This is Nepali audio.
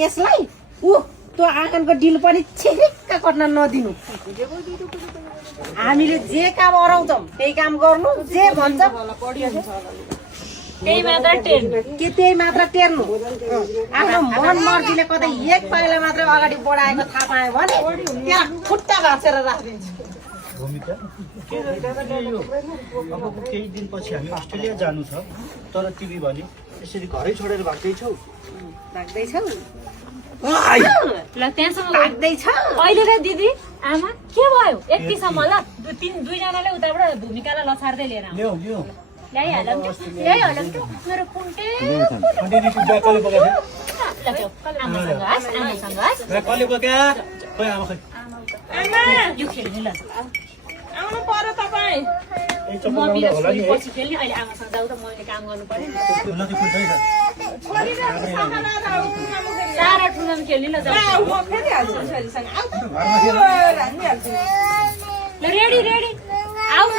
यसलाई त्यो आँगनको डिल पनि छिरिक्क कट्न नदिनु। हामीले जे काम अराउँछौँ त्यही काम गर्नु, जे भन्छ त्यही मात्र टेर्नु के त्यही मात्र टेर्नु। आफ्नो मन मर्जीले कतै एक पाइला मात्रै अगाडि बढाएको थाहा पायो भने त्यहाँ खुट्टा भाँचेर राखिदिन्छु। अबको केही दिनपछि हामी अस्ट्रेलिया जानु छ, तर तिमी भने यसरी घरै छोडेर भाग्दैछौ। भाग्दैछौ ल त्यहाँसम्म भाग्दैछ। अहिले र दिदी आमा के भयो यतिसम्म ल दुईजनाले उताबाट भूमिकालाई लछार्दै लिएर आउँ। ल्याइहालौँ मेरो कुन्टे आमासँग हास आमासँग हास यो खेल्नु ल आउनु पर्यो तपाईँ। म बिर पछि खेल्ने अहिले आमासँग जाऊ त मैले काम गर्नु पर्यो सारा टुर्नामेन्ट खेल्ने ल जाऊ फेरिहाल्छु ल रेडी रेडी आऊ न।